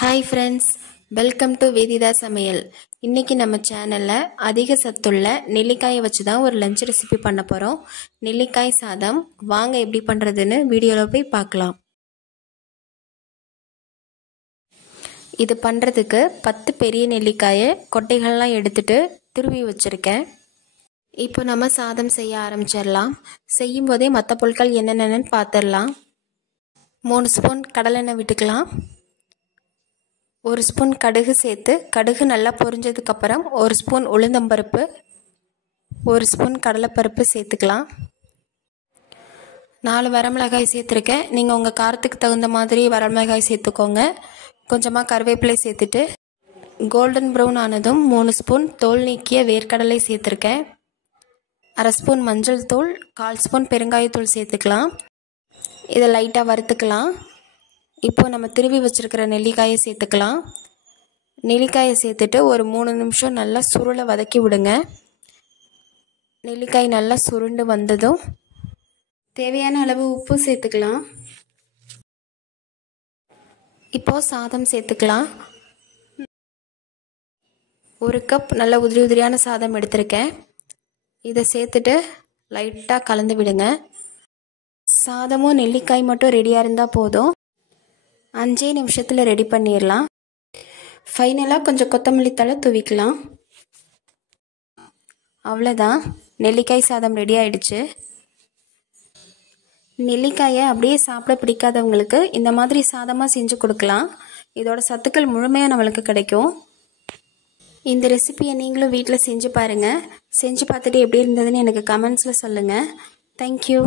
Hi friends, welcome to வேதிதா சமையல். இன்றைக்கி நம்ம சேனலில் அதிக சத்துள்ள நெல்லிக்காயை வச்சு தான் ஒரு லஞ்ச் ரெசிபி பண்ண போகிறோம். நெல்லிக்காய் சாதம் வாங்க எப்படி பண்ணுறதுன்னு வீடியோவில் போய் பார்க்கலாம். இது பண்ணுறதுக்கு 10 பெரிய நெல்லிக்காயை கொட்டைகள்லாம் எடுத்துட்டு துருவி வச்சுருக்கேன். இப்போ நம்ம சாதம் செய்ய ஆரம்பிச்சிடலாம். செய்யும் போதே மற்ற பொருட்கள் என்னென்னு பார்த்துடலாம். 3 ஸ்பூன் கடலெண்ணெய் விட்டுக்கலாம். 1 ஸ்பூன் கடுகு சேர்த்து கடுகு நல்லா பொரிஞ்சதுக்கப்புறம் 1 ஸ்பூன் உளுந்தம்பருப்பு, 1 ஸ்பூன் கடலைப்பருப்பு சேர்த்துக்கலாம். 4 வரமிளகாய் சேர்த்துருக்கேன். நீங்கள் உங்கள் காரத்துக்கு தகுந்த மாதிரி வரமிளகாய் சேர்த்துக்கோங்க. கொஞ்சமாக கருவேப்பிலை சேர்த்துட்டு கோல்டன் ப்ரௌன் ஆனதும் 3 ஸ்பூன் தோல் நீக்கிய வேர்க்கடலை சேர்த்துருக்கேன். 1/2 ஸ்பூன் மஞ்சள் தூள், 1/4 ஸ்பூன் பெருங்காயத்தூள் சேர்த்துக்கலாம். இதை லைட்டாக வறுத்துக்கலாம். இப்போ நம்ம திருவி வச்சுருக்கிற நெல்லிக்காயை சேர்த்துக்கலாம். நெல்லிக்காயை சேர்த்துட்டு ஒரு 3 நிமிஷம் நல்லா சுருளை வதக்கி விடுங்க. நெல்லிக்காய் நல்லா சுருண்டு வந்ததும் தேவையான அளவு உப்பு சேர்த்துக்கலாம். இப்போது சாதம் சேர்த்துக்கலாம். 1 கப் நல்ல உதிரி உதிரியான சாதம் எடுத்திருக்கேன். இதை சேர்த்துட்டு லைட்டாக கலந்து விடுங்க. சாதமும் நெல்லிக்காய் மட்டும் ரெடியாக இருந்தால் போதும். 5 நிமிஷத்தில் ரெடி பண்ணிடலாம். ஃபைனலாக கொஞ்சம் கொத்தமல்லி தழை தூவிக்கலாம். அவ்வளோதான், நெல்லிக்காய் சாதம் ரெடி ஆயிடுச்சு. நெல்லிக்காயை அப்படியே சாப்பிட பிடிக்காதவங்களுக்கு இந்த மாதிரி சாதமாக செஞ்சு கொடுக்கலாம். இதோட சத்துக்கள் முழுமையாக நம்மளுக்கு கிடைக்கும். இந்த ரெசிபியை நீங்களும் வீட்டில் செஞ்சு பாருங்கள். செஞ்சு பார்த்துட்டு எப்படி இருந்ததுன்னு எனக்கு கமெண்ட்ஸில் சொல்லுங்கள். தேங்க்யூ.